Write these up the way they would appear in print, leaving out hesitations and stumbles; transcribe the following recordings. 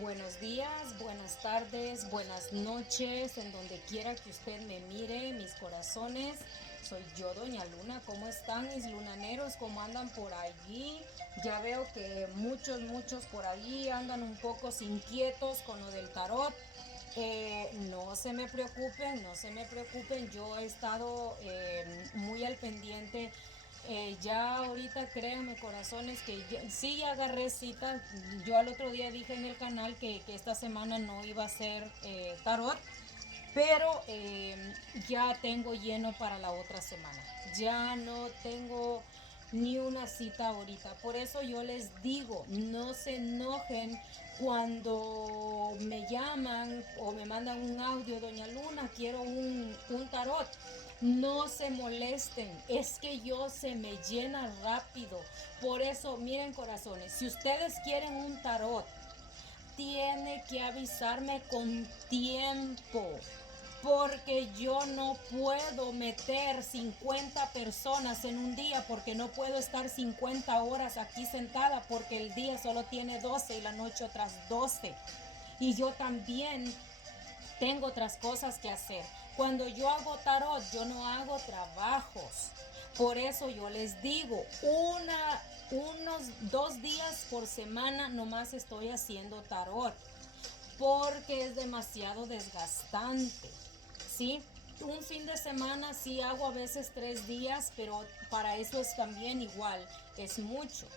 Buenos días, buenas tardes, buenas noches, en donde quiera que usted me mire, mis corazones. Soy yo, Doña Luna. ¿Cómo están mis lunaneros? ¿Cómo andan por allí? Ya veo que muchos por allí andan un poco inquietos con lo del tarot. No se me preocupen, no se me preocupen. Yo he estado muy al pendiente. Ya ahorita créanme corazones que sí ya agarré cita. Yo al otro día dije en el canal que esta semana no iba a ser tarot, pero ya tengo lleno para la otra semana. Ya no tengo ni una cita ahorita. Por eso yo les digo, no se enojen cuando me llaman o me mandan un audio, Doña Luna, quiero un tarot. No se molesten, es que yo se me llena rápido. Por eso, miren corazones, si ustedes quieren un tarot, tiene que avisarme con tiempo, porque yo no puedo meter 50 personas en un día, porque no puedo estar 50 horas aquí sentada, porque el día solo tiene 12 y la noche otras 12. Y yo también tengo otras cosas que hacer. Cuando yo hago tarot, yo no hago trabajos. Por eso yo les digo, unos 2 días por semana nomás estoy haciendo tarot, porque es demasiado desgastante, ¿sí? Un fin de semana sí hago a veces 3 días, pero para eso es también igual, es mucho.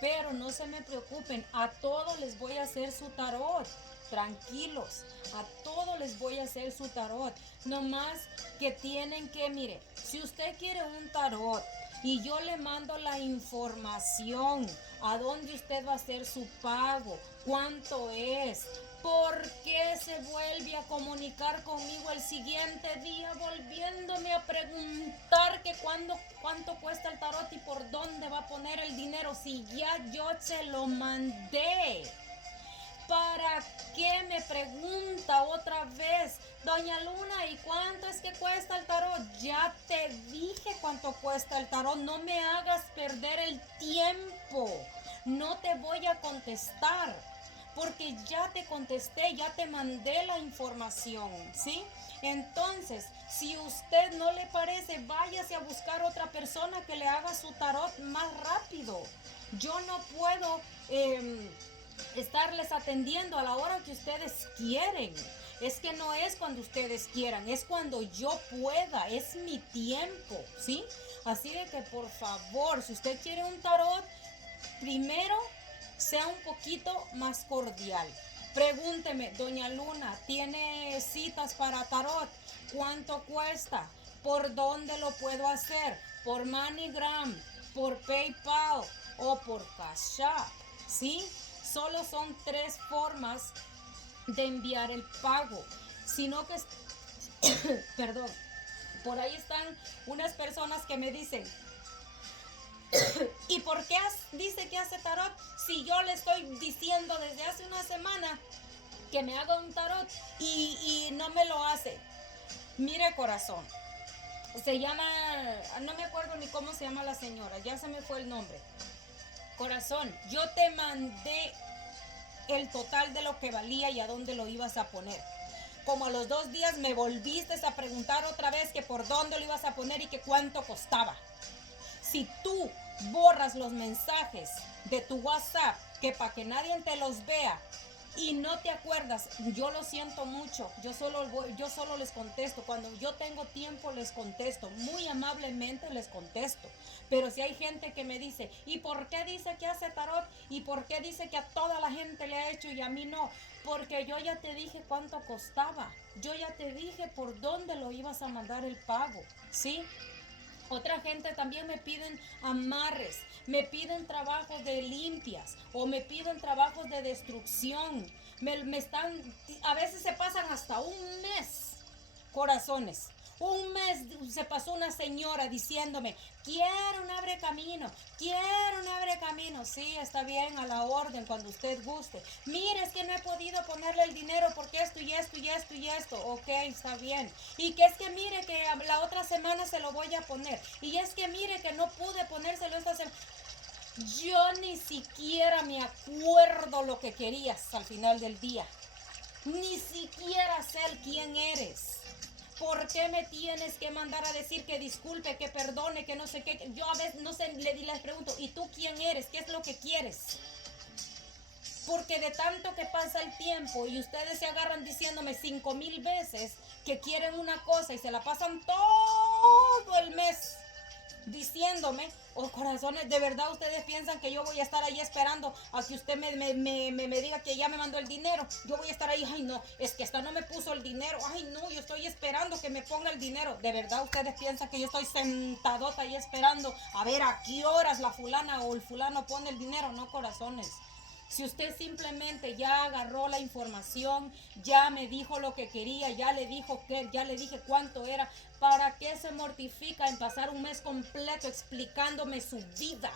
Pero no se me preocupen, a todos les voy a hacer su tarot. Tranquilos, a todos les voy a hacer su tarot. Nomás que tienen que, mire, si usted quiere un tarot y yo le mando la información a dónde usted va a hacer su pago, cuánto es, ¿por qué se vuelve a comunicar conmigo el siguiente día volviéndome a preguntar que cuánto cuesta el tarot y por dónde va a poner el dinero si ya yo se lo mandé? ¿Para qué me pregunta otra vez, Doña Luna, ¿y cuánto es que cuesta el tarot? Ya te dije cuánto cuesta el tarot, no me hagas perder el tiempo. No te voy a contestar, porque ya te contesté, ya te mandé la información, ¿sí? Entonces, si usted no le parece, váyase a buscar otra persona que le haga su tarot más rápido. Yo no puedo estarles atendiendo a la hora que ustedes quieren. Es que no es cuando ustedes quieran, es cuando yo pueda, es mi tiempo, ¿sí? Así de que por favor, si usted quiere un tarot, primero sea un poquito más cordial. Pregúnteme, Doña Luna, ¿tiene citas para tarot? ¿Cuánto cuesta? ¿Por dónde lo puedo hacer? ¿Por MoneyGram? ¿Por PayPal? ¿O por Cash App? ¿Sí? Solo son 3 formas de enviar el pago. Sino que, perdón, por ahí están unas personas que me dicen, ¿y por qué dice que hace tarot si yo le estoy diciendo desde hace una semana que me haga un tarot y no me lo hace? Mire corazón, se llama, no me acuerdo ni cómo se llama la señora, ya se me fue el nombre. Corazón, yo te mandé el total de lo que valía y a dónde lo ibas a poner. Como a los 2 días me volviste a preguntar otra vez que por dónde lo ibas a poner y que cuánto costaba. Si tú borras los mensajes de tu WhatsApp, que para que nadie te los vea, y no te acuerdas, yo lo siento mucho, yo solo les contesto, cuando yo tengo tiempo les contesto, muy amablemente les contesto, pero si hay gente que me dice, ¿y por qué dice que hace tarot? ¿Y por qué dice que a toda la gente le ha hecho y a mí no? Porque yo ya te dije cuánto costaba, yo ya te dije por dónde lo ibas a mandar el pago, ¿sí? Otra gente también me piden amarres, me piden trabajos de limpias o me piden trabajos de destrucción. A veces se pasan hasta un mes, corazones. Un mes se pasó una señora diciéndome, quiero un abre camino, quiero un abre camino. Sí, está bien, a la orden, cuando usted guste. Mire, es que no he podido ponerle el dinero porque esto y esto y esto y esto. Ok, está bien. Y que es que mire que la otra semana se lo voy a poner. Y es que mire que no pude ponérselo esta semana. Yo ni siquiera me acuerdo lo que querías al final del día. Ni siquiera sé quién eres. ¿Por qué me tienes que mandar a decir que disculpe, que perdone, que no sé qué? Yo a veces no sé, les pregunto, ¿y tú quién eres? ¿Qué es lo que quieres? Porque de tanto que pasa el tiempo y ustedes se agarran diciéndome 5,000 veces que quieren una cosa y se la pasan todo el mes diciéndome, oh corazones, de verdad ustedes piensan que yo voy a estar ahí esperando a que usted me diga que ya me mandó el dinero. Yo voy a estar ahí, ay no, es que esta no me puso el dinero, ay no, yo estoy esperando que me ponga el dinero. De verdad ustedes piensan que yo estoy sentadota ahí esperando a ver a qué horas la fulana o el fulano pone el dinero. No, corazones. Si usted simplemente ya agarró la información, ya me dijo lo que quería, ya le dije cuánto era, ¿para qué se mortifica en pasar un mes completo explicándome su vida?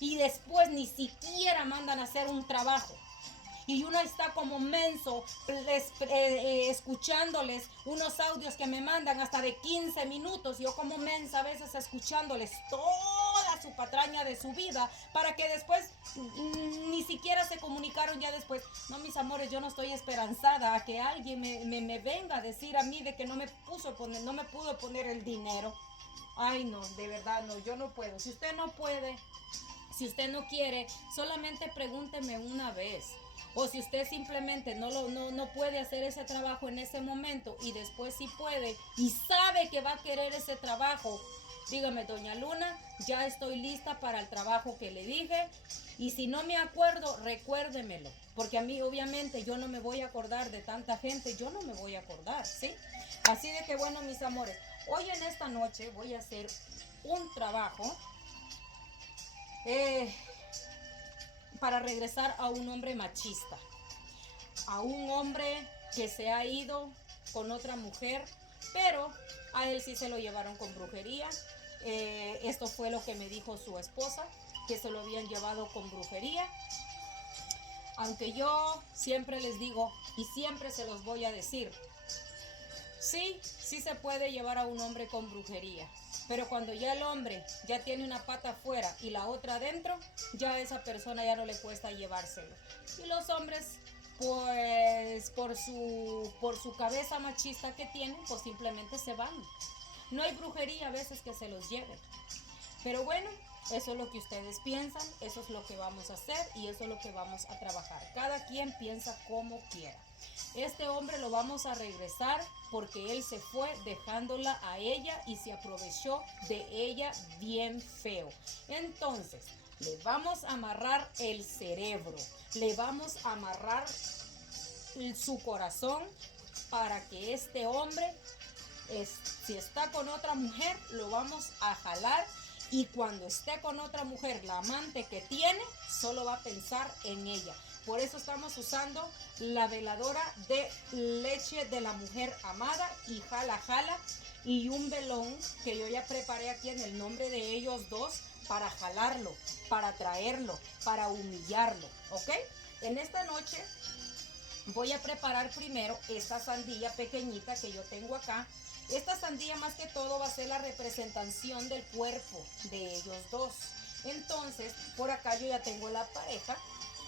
Y después ni siquiera mandan a hacer un trabajo. Y uno está como menso escuchándoles unos audios que me mandan hasta de 15 minutos. Yo como mensa a veces escuchándoles toda su patraña de su vida para que después ni siquiera se comunicaron ya después. No, mis amores, yo no estoy esperanzada a que alguien me venga a decir a mí de que no me pudo poner el dinero. Ay, no, de verdad no, yo no puedo. Si usted no puede, si usted no quiere, solamente pregúnteme una vez. O si usted simplemente no puede hacer ese trabajo en ese momento y después sí puede y sabe que va a querer ese trabajo, dígame, doña Luna, ya estoy lista para el trabajo que le dije. Y si no me acuerdo, recuérdemelo. Porque a mí obviamente yo no me voy a acordar de tanta gente, yo no me voy a acordar, ¿sí? Así de que bueno, mis amores, hoy en esta noche voy a hacer un trabajo para regresar a un hombre machista, a un hombre que se ha ido con otra mujer, pero a él sí se lo llevaron con brujería. Esto fue lo que me dijo su esposa, que se lo habían llevado con brujería. Aunque yo siempre les digo y siempre se los voy a decir, sí se puede llevar a un hombre con brujería, pero cuando ya el hombre ya tiene una pata afuera y la otra adentro, ya a esa persona ya no le cuesta llevárselo. Y los hombres, pues por su cabeza machista que tienen, pues simplemente se van. No hay brujería a veces que se los lleve. Pero bueno, eso es lo que ustedes piensan, eso es lo que vamos a hacer y eso es lo que vamos a trabajar. Cada quien piensa como quiera. Este hombre lo vamos a regresar porque él se fue dejándola a ella y se aprovechó de ella bien feo. Entonces, le vamos a amarrar el cerebro, le vamos a amarrar su corazón para que este hombre, si está con otra mujer, lo vamos a jalar. Y cuando esté con otra mujer, la amante que tiene, solo va a pensar en ella. Por eso estamos usando la veladora de leche de la mujer amada y jala y un velón que yo ya preparé aquí en el nombre de ellos dos para jalarlo, para traerlo, para humillarlo, ¿ok? En esta noche voy a preparar primero esta sandía pequeñita que yo tengo acá. Esta sandía más que todo va a ser la representación del cuerpo de ellos dos. Entonces, por acá yo ya tengo la pareja,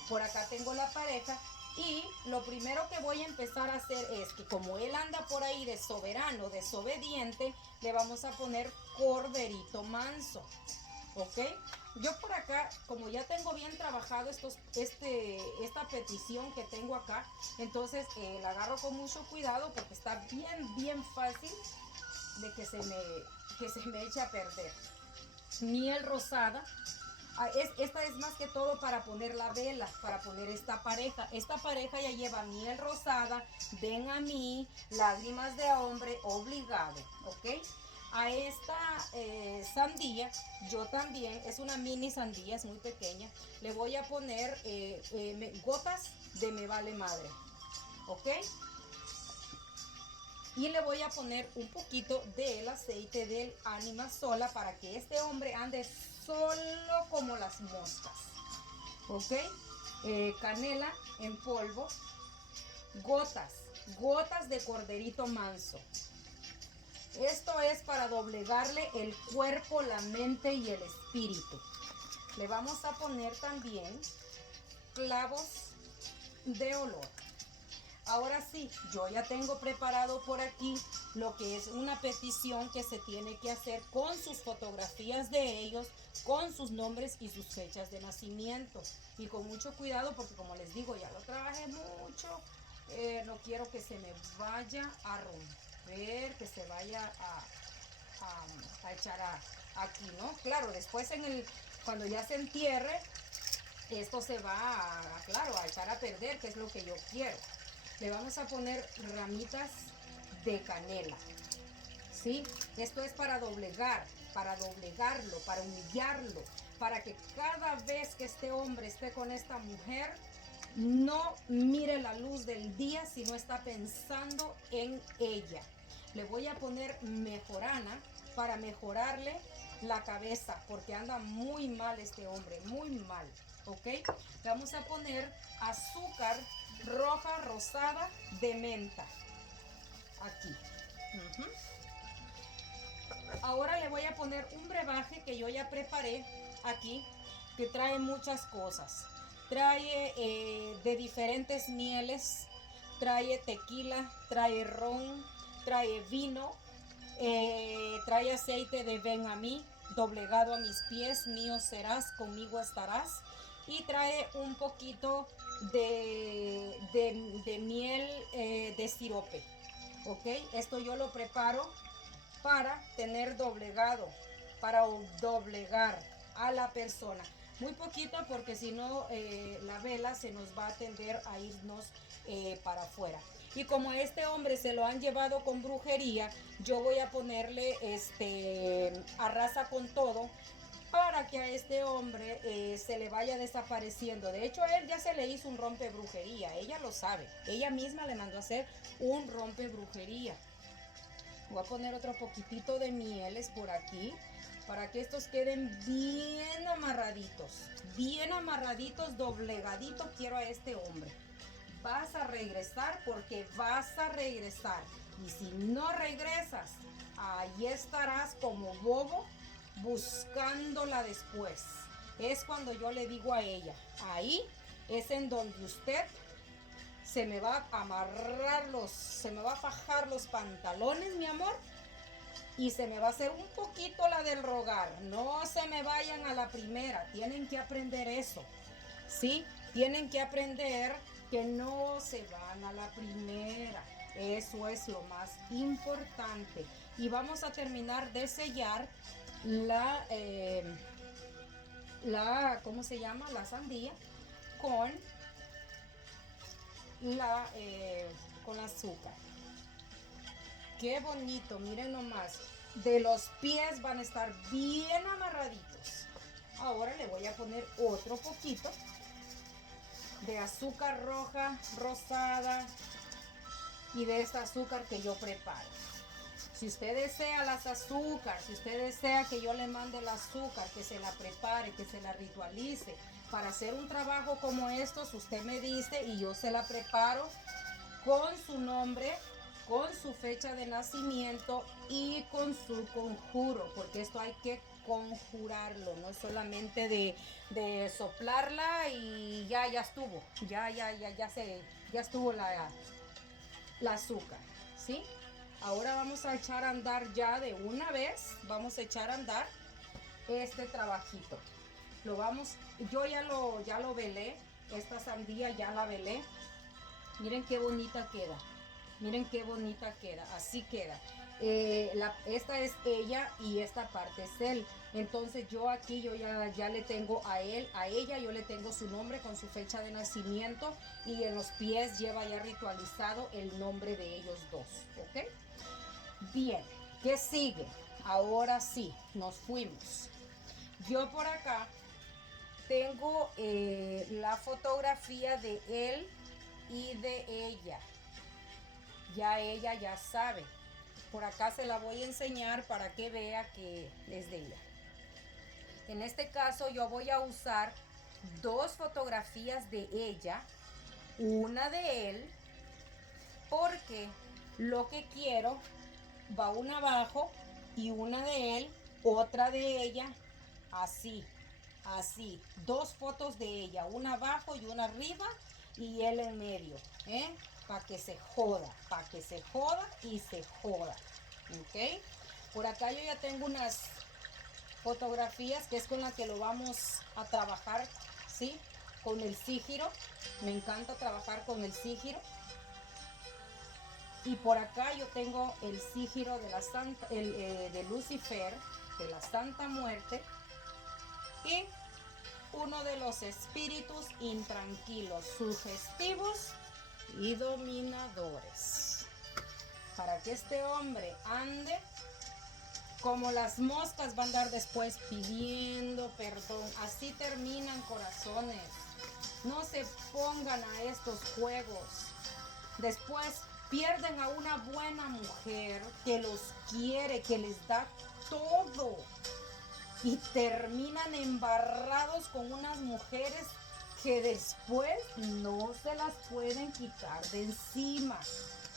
por acá tengo la pareja y lo primero que voy a empezar a hacer es que como él anda por ahí de soberano, desobediente, le vamos a poner corderito manso, ¿ok? Yo por acá, como ya tengo bien trabajado esta petición que tengo acá, entonces la agarro con mucho cuidado porque está bien fácil de que se me eche a perder. Miel rosada. Esta es más que todo para poner la vela, para poner esta pareja. Esta pareja ya lleva miel rosada, ven a mí, lágrimas de hombre, obligado, ¿ok? A esta sandía, yo también, es una mini sandía, es muy pequeña, le voy a poner gotas de me vale madre, ¿ok? Y le voy a poner un poquito del aceite del ánima sola para que este hombre ande solo como las moscas, ¿ok? Canela en polvo, gotas de corderito manso. Esto es para doblegarle el cuerpo, la mente y el espíritu. Le vamos a poner también clavos de olor. Ahora sí, yo ya tengo preparado por aquí lo que es una petición que se tiene que hacer con sus fotografías de ellos, con sus nombres y sus fechas de nacimiento. Y con mucho cuidado porque como les digo, ya lo trabajé mucho. No quiero que se me vaya a romper, que se vaya a echar aquí, ¿no? Claro, después cuando ya se entierre, esto se va claro, a echar a perder, que es lo que yo quiero. Le vamos a poner ramitas de canela, ¿sí? Esto es para doblegarlo, para humillarlo, para que cada vez que este hombre esté con esta mujer, no mire la luz del día si no está pensando en ella. Le voy a poner mejorana para mejorarle la cabeza, porque anda muy mal este hombre, muy mal, ¿ok? Vamos a poner azúcar roja rosada de menta aquí. Ahora le voy a poner un brebaje que yo ya preparé aquí, que trae muchas cosas. Trae de diferentes mieles, trae tequila, trae ron, trae vino, trae aceite de Ben-Amí, doblegado a mis pies, mío serás, conmigo estarás. Y trae un poquito de miel de sirope. ¿Ok? Esto yo lo preparo para tener doblegado, para doblegar a la persona. Muy poquito porque si no la vela se nos va a tender a irnos para afuera. Y como a este hombre se lo han llevado con brujería, yo voy a ponerle arrasa con todo para que a este hombre se le vaya desapareciendo. De hecho, a él ya se le hizo un rompe brujería, ella lo sabe. Ella misma le mandó a hacer un rompe brujería. Voy a poner otro poquitito de mieles por aquí para que estos queden bien amarraditos, doblegaditos quiero a este hombre. Vas a regresar porque vas a regresar. Y si no regresas, ahí estarás como bobo buscándola después. Es cuando yo le digo a ella, ahí es en donde usted se me va a se me va a fajar los pantalones, mi amor, y se me va a hacer un poquito la del rogar. No se me vayan a la primera, tienen que aprender eso, ¿sí? Tienen que aprender que no se van a la primera. Eso es lo más importante. Y vamos a terminar de sellar ¿cómo se llama? La sandía con con azúcar. Qué bonito, miren nomás. De los pies van a estar bien amarraditos. Ahora le voy a poner otro poquito de azúcar roja, rosada y de esta azúcar que yo preparo. Si usted desea las azúcar, si usted desea que yo le mande el azúcar, que se la prepare, que se la ritualice, para hacer un trabajo como estos, usted me dice y yo se la preparo con su nombre, con su fecha de nacimiento y con su conjuro, porque esto hay que conjurarlo, no es solamente de soplarla y ya estuvo, ya estuvo la azúcar, ¿sí? Ahora vamos a echar a andar ya de una vez, vamos a echar a andar este trabajito. Yo ya lo velé, esta sandía ya la velé. Miren qué bonita queda. Miren qué bonita queda. Así queda. Esta es ella y esta parte es él. Entonces yo aquí ya le tengo a él, a ella, yo le tengo su nombre con su fecha de nacimiento y en los pies lleva ya ritualizado el nombre de ellos dos. ¿Ok? Bien. ¿Qué sigue? Ahora sí, nos fuimos. Yo por acá tengo la fotografía de él y de ella. Ya ella ya sabe. Por acá se la voy a enseñar para que vea que es de ella. En este caso yo voy a usar dos fotografías de ella, una de él, porque lo que quiero va una abajo y una de él, otra de ella, así. así, 2 fotos de ella, una abajo y una arriba y él en medio, para que se joda y se joda, ¿ok? Por acá yo ya tengo unas fotografías que es con la que lo vamos a trabajar, ¿sí? Con el sigiro, me encanta trabajar con el sigiro. Y por acá yo tengo el sigiro de la Santa, de Lucifer, de la Santa Muerte, y uno de los espíritus intranquilos, sugestivos y dominadores. Para que este hombre ande como las moscas, va a andar después pidiendo perdón. Así terminan, corazones. No se pongan a estos juegos. Después pierden a una buena mujer que los quiere, que les da todo. Y terminan embarrados con unas mujeres que después no se las pueden quitar de encima.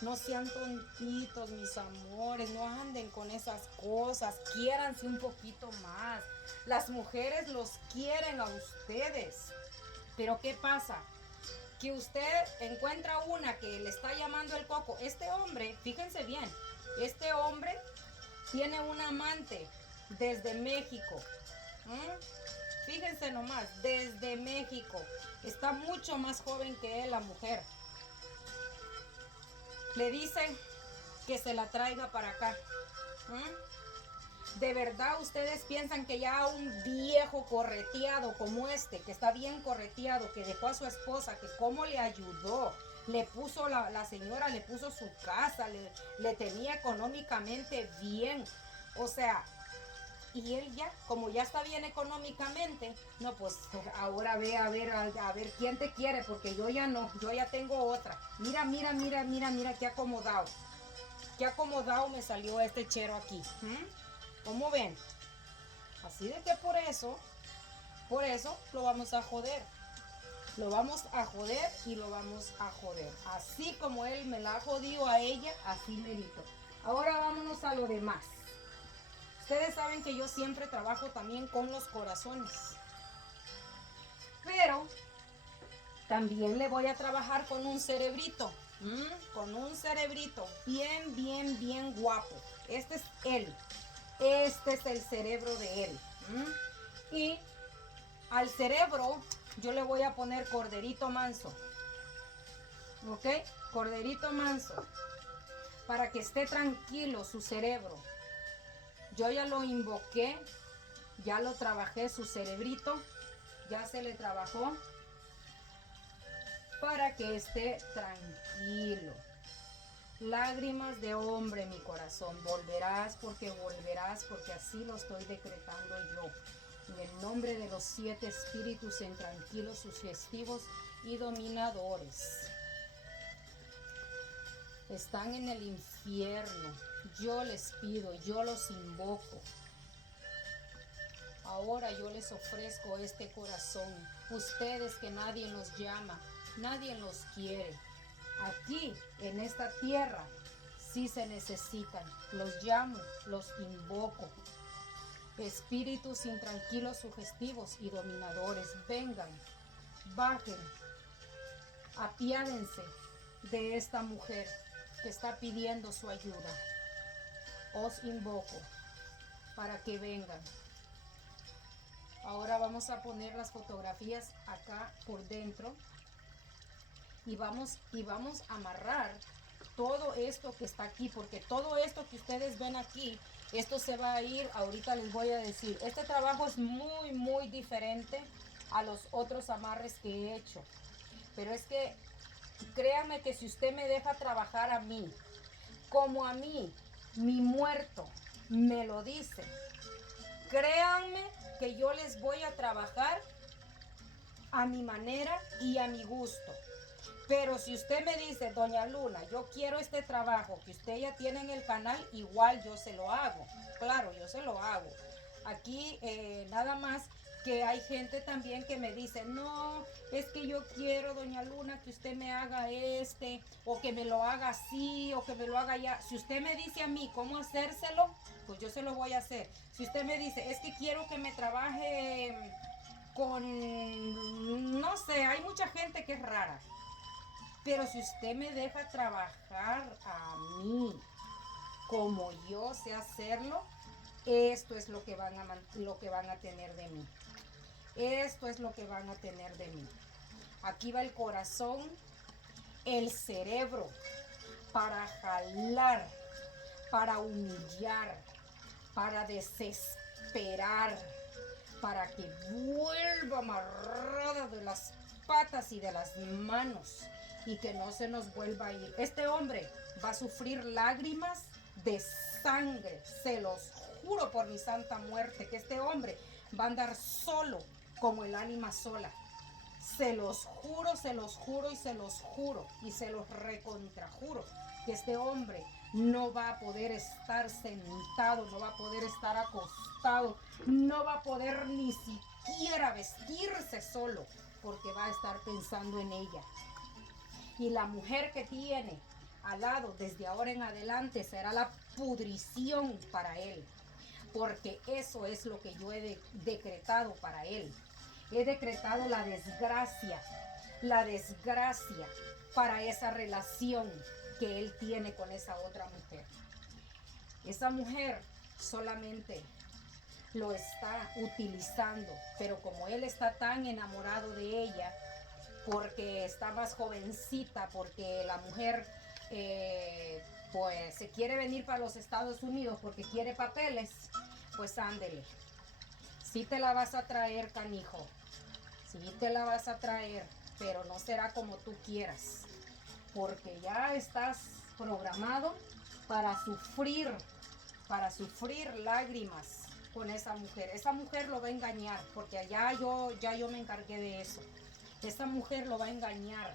No sean tontitos, mis amores, no anden con esas cosas, quiéranse un poquito más. Las mujeres los quieren a ustedes. Pero ¿qué pasa? Que usted encuentra una que le está llamando el coco. Este hombre, fíjense bien, este hombre tiene un amante desde México. Fíjense nomás, desde México. Está mucho más joven que él, la mujer. Le dicen que se la traiga para acá. ¿De verdad ustedes piensan que ya un viejo correteado como este, que está bien correteado, que dejó a su esposa, que cómo le ayudó, le puso la señora, le puso su casa, le tenía económicamente bien? O sea, y él ya, como ya está bien económicamente, no, pues ahora ve a ver quién te quiere, porque yo ya no, yo ya tengo otra. Mira, qué acomodado me salió este chero aquí. ¿Cómo ven? Así de que por eso lo vamos a joder. Lo vamos a joder y lo vamos a joder. Así como él me la ha jodido a ella, así merito. Ahora vámonos a lo demás. Ustedes saben que yo siempre trabajo también con los corazones. Pero también le voy a trabajar con un cerebrito. Con un cerebrito bien guapo. Este es él. Este es el cerebro de él. Y al cerebro yo le voy a poner corderito manso. ¿Ok? Corderito manso. Para que esté tranquilo su cerebro. Yo ya lo invoqué. Ya lo trabajé su cerebrito. Ya se le trabajó. Para que esté tranquilo. Lágrimas de hombre, mi corazón. Volverás porque así lo estoy decretando yo. En el nombre de los 7 espíritus intranquilos, sugestivos y dominadores. Están en el infierno. Yo les pido, yo los invoco. Ahora yo les ofrezco este corazón. Ustedes que nadie los llama, nadie los quiere. Aquí, en esta tierra, sí se necesitan. Los llamo, los invoco. Espíritus intranquilos, sugestivos y dominadores, vengan, bajen, apiádense de esta mujer que está pidiendo su ayuda. Os invoco para que vengan. Ahora vamos a poner las fotografías acá por dentro. Y vamos a amarrar todo esto que está aquí, porque todo esto que ustedes ven aquí, esto se va a ir, ahorita les voy a decir, este trabajo es muy diferente a los otros amarres que he hecho, pero es que créanme que si usted me deja trabajar a mí, como a mí, mi muerto me lo dice, créanme que yo les voy a trabajar a mi manera y a mi gusto. Pero si usted me dice, doña Luna, yo quiero este trabajo que usted ya tiene en el canal, igual yo se lo hago. Claro, yo se lo hago. Aquí nada más que hay gente también que me dice, no, es que yo quiero, doña Luna, que usted me haga o que me lo haga así, o que me lo haga ya. Si usted me dice a mí cómo hacérselo, pues yo se lo voy a hacer. Si usted me dice, es que quiero que me trabaje no sé, hay mucha gente que es rara. Pero si usted me deja trabajar a mí como yo sé hacerlo, esto es lo que lo que van a tener de mí. Esto es lo que van a tener de mí. Aquí va el corazón, el cerebro, para jalar, para humillar, para desesperar, para que vuelva amarrada de las patas y de las manos y que no se nos vuelva a ir. Este hombre va a sufrir lágrimas de sangre, se los juro por mi santa muerte, que este hombre va a andar solo como el ánima sola. Se los juro, se los juro y se los juro y se los recontrajuro que este hombre no va a poder estar sentado, no va a poder estar acostado, no va a poder ni siquiera vestirse solo, porque va a estar pensando en ella. Y la mujer que tiene al lado desde ahora en adelante será la pudrición para él, porque eso es lo que yo he decretado para él. He decretado la desgracia para esa relación que él tiene con esa otra mujer. Esa mujer solamente lo está utilizando, pero como él está tan enamorado de ella, porque está más jovencita, porque la mujer pues se quiere venir para los Estados Unidos porque quiere papeles, pues ándele. Sí te la vas a traer, canijo. Sí te la vas a traer, pero no será como tú quieras, porque ya estás programado para sufrir lágrimas con esa mujer. Esa mujer lo va a engañar, porque ya yo me encargué de eso. Esa mujer lo va a engañar,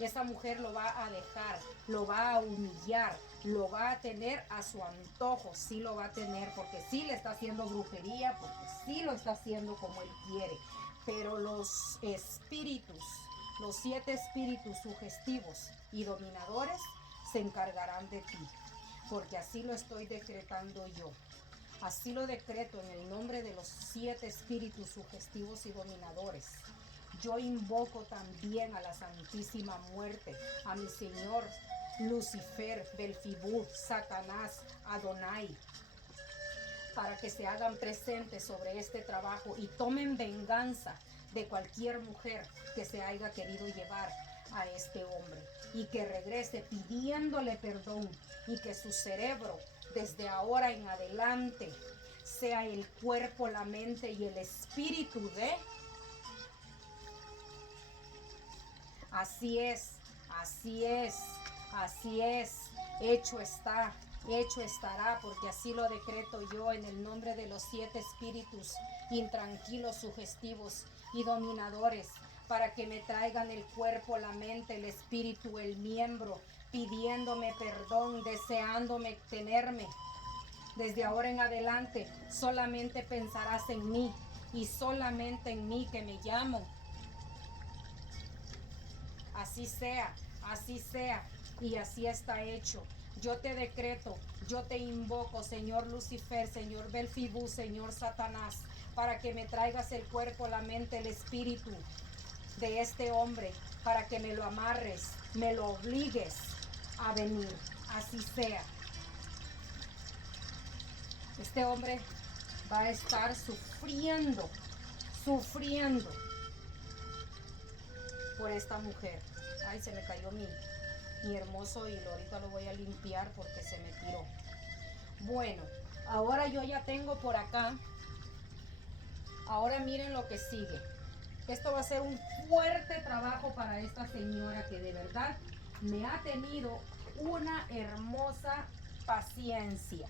esa mujer lo va a dejar, lo va a humillar, lo va a tener a su antojo, sí lo va a tener, porque sí le está haciendo brujería, porque sí lo está haciendo como él quiere. Pero los espíritus, los 7 espíritus sugestivos y dominadores se encargarán de ti, porque así lo estoy decretando yo. Así lo decreto en el nombre de los 7 espíritus sugestivos y dominadores. Yo invoco también a la Santísima Muerte, a mi Señor Lucifer, Belfibú, Satanás, Adonai, para que se hagan presentes sobre este trabajo y tomen venganza de cualquier mujer que se haya querido llevar a este hombre, y que regrese pidiéndole perdón, y que su cerebro desde ahora en adelante sea el cuerpo, la mente y el espíritu de... Así es, así es, así es, hecho está, hecho estará, porque así lo decreto yo en el nombre de los 7 espíritus intranquilos, sugestivos y dominadores, para que me traigan el cuerpo, la mente, el espíritu, el miembro, pidiéndome perdón, deseándome tenerme. Desde ahora en adelante solamente pensarás en mí, y solamente en mí, que me llamo. Así sea, y así está hecho. Yo te decreto, yo te invoco, Señor Lucifer, Señor Belfibú, Señor Satanás, para que me traigas el cuerpo, la mente, el espíritu de este hombre, para que me lo amarres, me lo obligues a venir. Así sea. Este hombre va a estar sufriendo por esta mujer. Ay, se me cayó mi hermoso hilo. Ahorita lo voy a limpiar porque se me tiró. Bueno, ahora yo ya tengo por acá. Ahora miren lo que sigue. Esto va a ser un fuerte trabajo para esta señora, que de verdad me ha tenido una hermosa paciencia.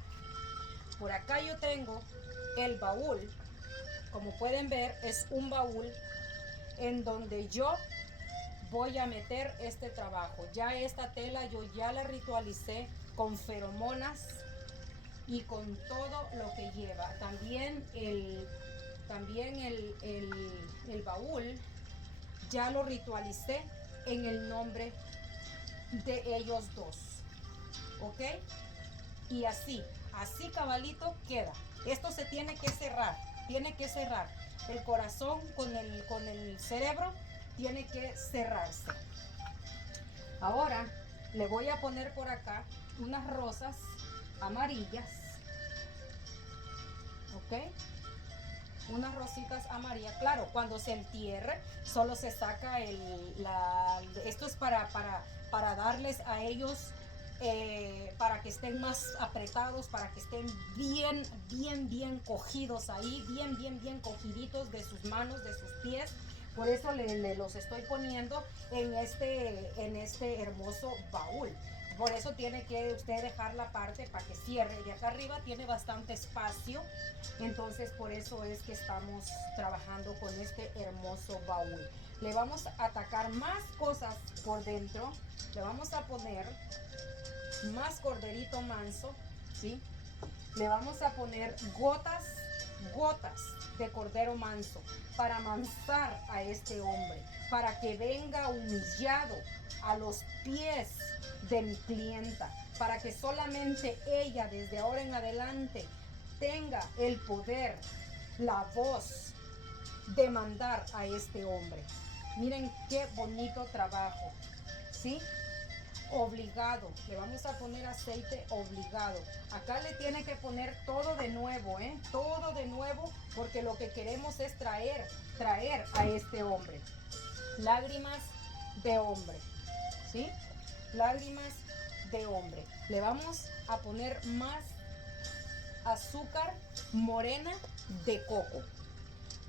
Por acá yo tengo el baúl. Como pueden ver, es un baúl en donde yo voy a meter este trabajo. Ya esta tela yo ya la ritualicé con feromonas y con todo lo que lleva. También el baúl ya lo ritualicé en el nombre de ellos dos. ¿Ok? Y así cabalito queda. Esto se tiene que cerrar. el corazón con el cerebro tiene que cerrarse. Ahora le voy a poner por acá unas rosas amarillas, ¿ok? Unas rositas amarillas. Claro, cuando se entierre, solo se saca esto es para darles a ellos, para que estén más apretados, para que estén bien cogidos ahí, bien cogiditos de sus manos, de sus pies. Por eso le los estoy poniendo en este hermoso baúl. Por eso tiene que usted dejar la parte para que cierre. De acá arriba tiene bastante espacio. Entonces por eso es que estamos trabajando con este hermoso baúl. Le vamos a atacar más cosas por dentro. Le vamos a poner más corderito manso, ¿sí? Le vamos a poner gotas de cordero manso para amansar a este hombre, para que venga humillado a los pies de mi clienta, para que solamente ella desde ahora en adelante tenga el poder, la voz de mandar a este hombre. Miren qué bonito trabajo, ¿sí? Obligado, le vamos a poner aceite obligado. Acá le tiene que poner todo de nuevo, todo de nuevo, porque lo que queremos es traer a este hombre. Lágrimas de hombre, ¿sí? Lágrimas de hombre. Le vamos a poner más azúcar morena de coco.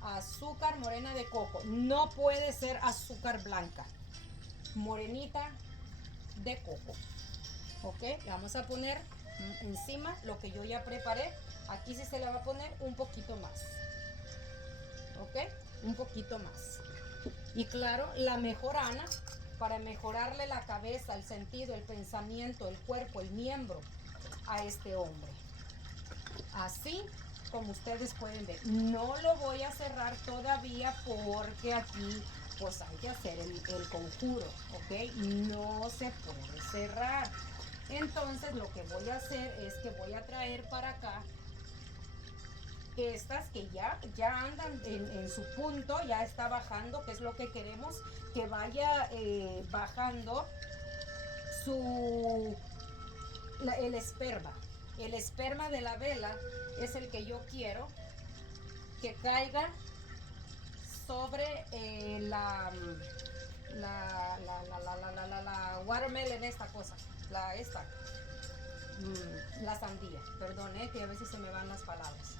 Azúcar morena de coco. No puede ser azúcar blanca. Morenita de coco. Ok, le vamos a poner encima lo que yo ya preparé. Aquí sí se le va a poner un poquito más. Ok, un poquito más. Y claro, la mejorana, para mejorarle la cabeza, el sentido, el pensamiento, el cuerpo, el miembro a este hombre. Así como ustedes pueden ver. No lo voy a cerrar todavía porque aquí pues hay que hacer el conjuro, ¿ok? No se puede cerrar. Entonces lo que voy a hacer es que voy a traer para acá estas que ya andan en su punto, ya está bajando, que es lo que queremos, que vaya bajando el esperma. El esperma de la vela es el que yo quiero que caiga sobre la watermelon, esta cosa, la sandía, perdón, que a veces se me van las palabras.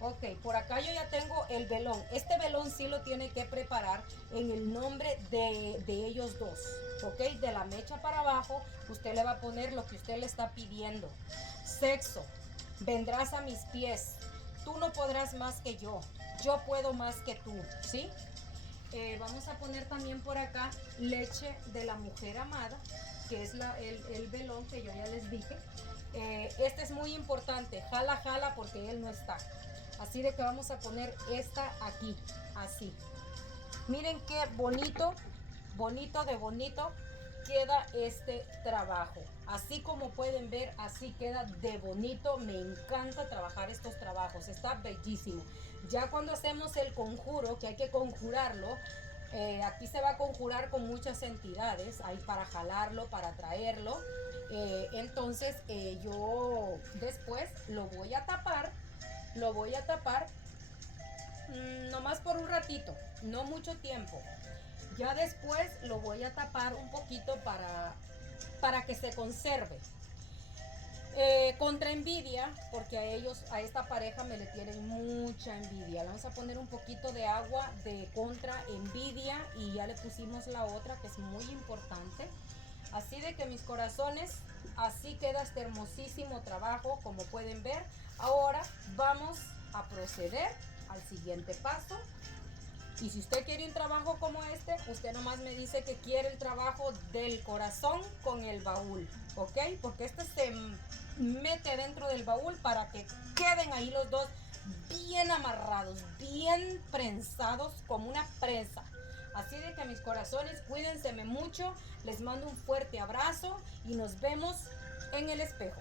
Ok, por acá yo ya tengo el velón. Este velón sí lo tiene que preparar en el nombre de ellos dos, ok. De la mecha para abajo, usted le va a poner lo que usted le está pidiendo. Sexo, vendrás a mis pies. Tú no podrás más que yo puedo más que tú, ¿sí? Vamos a poner también por acá leche de la mujer amada, que es el velón que yo ya les dije. Este es muy importante, jala porque él no está. Así de que vamos a poner esta aquí, así. Miren qué bonito queda este trabajo. Así como pueden ver, así queda de bonito. Me encanta trabajar estos trabajos, está bellísimo. Ya cuando hacemos el conjuro, que hay que conjurarlo, aquí se va a conjurar con muchas entidades, hay para jalarlo, para traerlo. Entonces yo después lo voy a tapar nomás por un ratito, no mucho tiempo. Ya después lo voy a tapar un poquito para que se conserve. Contra envidia, porque a esta pareja me le tienen mucha envidia. Le vamos a poner un poquito de agua de contra envidia y ya le pusimos la otra que es muy importante. Así de que mis corazones, así queda este hermosísimo trabajo, como pueden ver. Ahora vamos a proceder al siguiente paso. Y si usted quiere un trabajo como este, usted nomás me dice que quiere el trabajo del corazón con el baúl, ¿ok? Porque este se mete dentro del baúl para que queden ahí los dos bien amarrados, bien prensados como una presa. Así de que mis corazones, cuídense mucho, les mando un fuerte abrazo y nos vemos en el espejo.